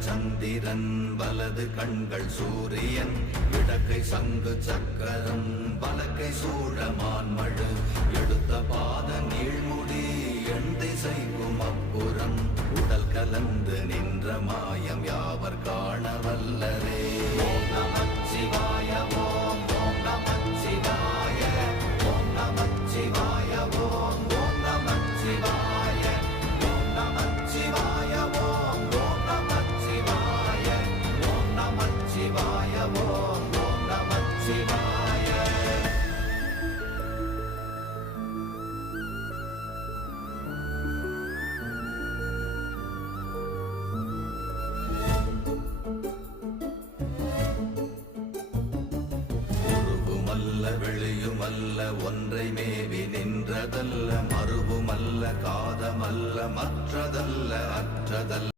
சந்திரன் வலது கண்கள் சூரியன் இடக்கை சங்கு சக்கரம் பலக்கை சூழமான்மழு எடுத்த பாத நீழ்முடி எண் திசைக்கும் அப்புறம் உடல் கலந்து நின்ற மாயம் யாவர் காண வல்லரே. ஓம் நமச்சிவாய ஓம் ஓம் நமச்சிவாய ஓம் நமச்சிவாய ஓம் ஓம் நமச்சிவாய ஓம் நமச்சிவாய ஓம் ஓம் நமச்சிவாய ஓம் நமச்சிவாய ஓம் ஓம் நமச்சிவாய. வெளியுமல்ல ஒன்றை மேவி நின்றதல்ல மறுவுமல்ல காதமல்ல மற்றதல்ல அற்றதல்ல